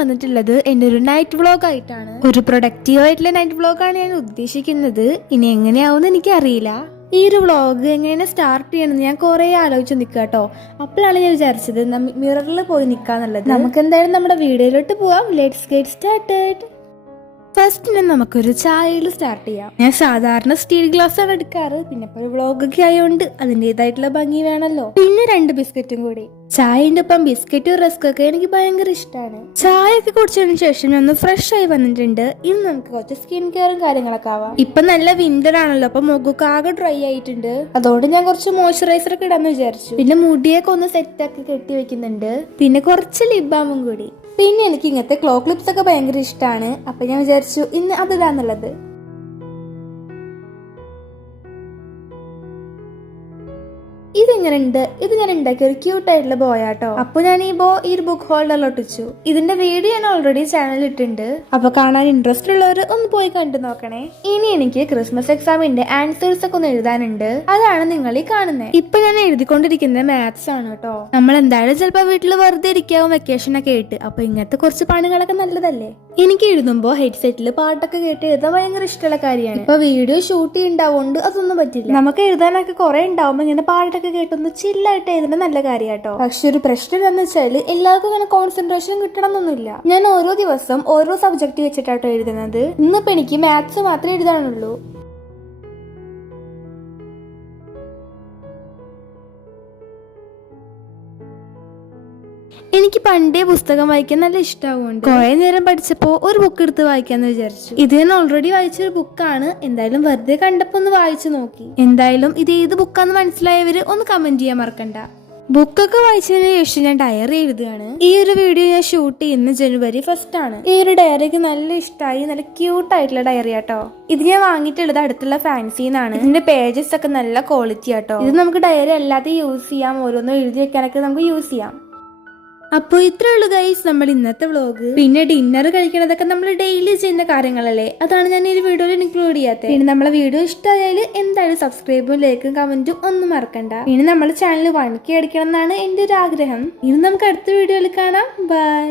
വന്നിട്ടുള്ളത് എൻ്റെ ഒരു നൈറ്റ് വ്ളോഗ് ആയിട്ടാണ്. ഒരു പ്രൊഡക്റ്റീവ് ആയിട്ടുള്ള നൈറ്റ് വ്ളോഗാണ് ഞാൻ ഉദ്ദേശിക്കുന്നത്. ഇനി എങ്ങനെയാവുമെന്ന് എനിക്കറിയില്ല. ഈ ഒരു വ്ളോഗ് എങ്ങനെ സ്റ്റാർട്ട് ചെയ്യണമെന്ന് ഞാൻ കുറേ ആലോചിച്ച് നിൽക്കുക കേട്ടോ. അപ്പോഴാണ് ഞാൻ വിചാരിച്ചത് മിററിൽ പോയി നിൽക്കാന്നുള്ളത്. നമുക്ക് എന്തായാലും നമ്മുടെ വീഡിയോയിലോട്ട് പോവാം. Let's get started. ഫസ്റ്റ് നമുക്കൊരു ചായയിൽ സ്റ്റാർട്ട് ചെയ്യാം. ഞാൻ സാധാരണ സ്റ്റീൽ ഗ്ലാസ് ആണ് എടുക്കാറ്. പിന്നെ ഇപ്പോൾ വ്ളോഗൊക്കെ ആയതുകൊണ്ട് അതിൻ്റെതായിട്ടുള്ള ഭംഗി വേണമല്ലോ. പിന്നെ 2 ബിസ്ക്കറ്റും കൂടി. ചായന്റെ ഒപ്പം ബിസ്ക്കറ്റും റസ്ക് ഒക്കെ എനിക്ക് ഭയങ്കര ഇഷ്ടമാണ്. ചായ ഒക്കെ കുടിച്ചതിന് ശേഷം ഞാൻ ഒന്ന് ഫ്രഷ് ആയി വന്നിട്ടുണ്ട്. ഇനി നമുക്ക് കുറച്ച് സ്കിൻ കെയറും കാര്യങ്ങളൊക്കെ ആവാം. ഇപ്പൊ നല്ല വിന്റർ ആണല്ലോ, അപ്പൊ മുഖമൊക്കെ ആകെ ഡ്രൈ ആയിട്ടുണ്ട്. അതുകൊണ്ട് ഞാൻ കുറച്ച് മോയ്സ്ചറൈസർ ഒക്കെ ഇടാന്ന് വിചാരിച്ചു. പിന്നെ മുടിയൊക്കെ ഒന്ന് സെറ്റ് ആക്കി കെട്ടി വെക്കുന്നുണ്ട്. പിന്നെ കുറച്ച് ലിപ് ബാമും കൂടി. പിന്നെ എനിക്ക് ഇങ്ങനത്തെ ക്ലോ ക്ലിപ്സ് ഒക്കെ ഭയങ്കര ഇഷ്ടമാണ്. അപ്പൊ ഞാൻ വിചാരിച്ചു ഇന്ന് അതിടാന്നുള്ളത്. ഇതെങ്ങനെയുണ്ട്? ഇത് ഞാൻ ഉണ്ടാക്കിയ ഒരു ക്യൂട്ട് ആയിട്ടുള്ള ബോയാട്ടോ. അപ്പൊ ഞാൻ ഈ ഒരു ബുക്ക് ഹോൾഡറിൽ ഒട്ടിച്ചു. ഇതിന്റെ വീഡിയോ ഞാൻ ഓൾറെഡി ചാനലിൽ ഇട്ടുണ്ട്. അപ്പൊ കാണാൻ ഇൻട്രസ്റ്റ് ഉള്ളവർ ഒന്ന് പോയി കണ്ടു നോക്കണേ. ഇനി എനിക്ക് ക്രിസ്മസ് എക്സാമിന്റെ ആൻസേഴ്സ് ഒക്കെ ഒന്ന് എഴുതാനുണ്ട്. അതാണ് നിങ്ങൾ ഈ കാണുന്നത്. ഇപ്പൊ ഞാൻ എഴുതിക്കൊണ്ടിരിക്കുന്നത് മാത്സ് ആണ് കേട്ടോ. നമ്മൾ എന്തായാലും ചിലപ്പോ വീട്ടിൽ വെറുതെ ഇരിക്കാവും വെക്കേഷൻ ഒക്കെ ആയിട്ട്. അപ്പൊ ഇങ്ങനത്തെ കുറച്ച് പണികളൊക്കെ നല്ലതല്ലേ. എനിക്ക് എഴുതുമ്പോ ഹെഡ്സെറ്റിൽ പാട്ടൊക്കെ കേട്ട് എഴുതാൻ ഭയങ്കര ഇഷ്ടമുള്ള കാര്യമാണ്. ഇപ്പൊ വീഡിയോ ഷൂട്ട് ചെയ്യുന്നുണ്ടാവുകൊണ്ട് അതൊന്നും പറ്റില്ല. നമുക്ക് എഴുതാനൊക്കെ കുറെ ഉണ്ടാവുമ്പോ ഇങ്ങനെ പാട്ടൊക്കെ കേട്ടൊന്ന് ചില്ലായിട്ട് എഴുതുന്ന നല്ല കാര്യാട്ടോ. പക്ഷെ ഒരു പ്രശ്നം എന്താണെന്ന് വെച്ചാല് എല്ലാവർക്കും ഇങ്ങനെ കോൺസെൻട്രേഷൻ കിട്ടണം എന്നൊന്നുമില്ല. ഞാൻ ഓരോ ദിവസം ഓരോ സബ്ജക്ട് വെച്ചിട്ടാട്ടോ എഴുതുന്നത്. ഇന്നിപ്പോ എനിക്ക് മാത്സ് മാത്രമേ എഴുതാനുള്ളൂ. എനിക്ക് പണ്ടേ പുസ്തകം വായിക്കാൻ നല്ല ഇഷ്ടമാവുന്നുണ്ട്. കുറെ നേരം പഠിച്ചപ്പോ ഒരു ബുക്ക് എടുത്ത് വായിക്കാന്ന് വിചാരിച്ചു. ഇത് ഞാൻ ഓൾറെഡി വായിച്ചൊരു ബുക്കാണ്. എന്തായാലും വെറുതെ കണ്ടപ്പോ ഒന്ന് വായിച്ചു നോക്കി. എന്തായാലും ഇത് ഏത് ബുക്കാന്ന് മനസ്സിലായവര് ഒന്ന് കമന്റ് ചെയ്യാൻ മറക്കണ്ട. ബുക്കൊക്കെ വായിച്ചതിന് ശേഷം ഞാൻ ഡയറി എഴുതുകയാണ്. ഈ ഒരു വീഡിയോ ഞാൻ ഷൂട്ട് ചെയ്യുന്ന January 1st ആണ്. ഈ ഒരു ഡയറിക്ക് നല്ല ഇഷ്ടമായി. നല്ല ക്യൂട്ട് ആയിട്ടുള്ള ഡയറി ആട്ടോ. ഇത് ഞാൻ വാങ്ങിയിട്ടുള്ളത് അടുത്തുള്ള ഫാൻസിന്നാണ്. ഇതിന്റെ പേജസ് ഒക്കെ നല്ല ക്വാളിറ്റി ആട്ടോ. ഇത് നമുക്ക് ഡയറി അല്ലാതെ യൂസ് ചെയ്യാം. ഓരോന്നും എഴുതി വെക്കാനൊക്കെ നമുക്ക് യൂസ് ചെയ്യാം. അപ്പൊ ഇത്രേ ഉള്ളൂ ഗൈസ് നമ്മൾ ഇന്നത്തെ വ്ളോഗ്. പിന്നെ ഡിന്നർ കഴിക്കണതൊക്കെ നമ്മൾ ഡെയിലി ചെയ്യുന്ന കാര്യങ്ങളല്ലേ. അതാണ് ഞാൻ ഈ വീഡിയോയിൽ ഇൻക്ലൂഡ് ചെയ്യാത്തത്. പിന്നെ നമ്മളെ വീഡിയോ ഇഷ്ടമായാൽ എന്തായാലും സബ്സ്ക്രൈബും ലൈക്കും കമന്റും ഒന്നും മറക്കണ്ട. പിന്നെ നമ്മളെ ചാനൽ 1K അടിക്കണം എന്നാണ് എന്റെ ഒരു ആഗ്രഹം. ഇനി നമുക്ക് അടുത്ത വീഡിയോയിൽ കാണാം. ബൈ.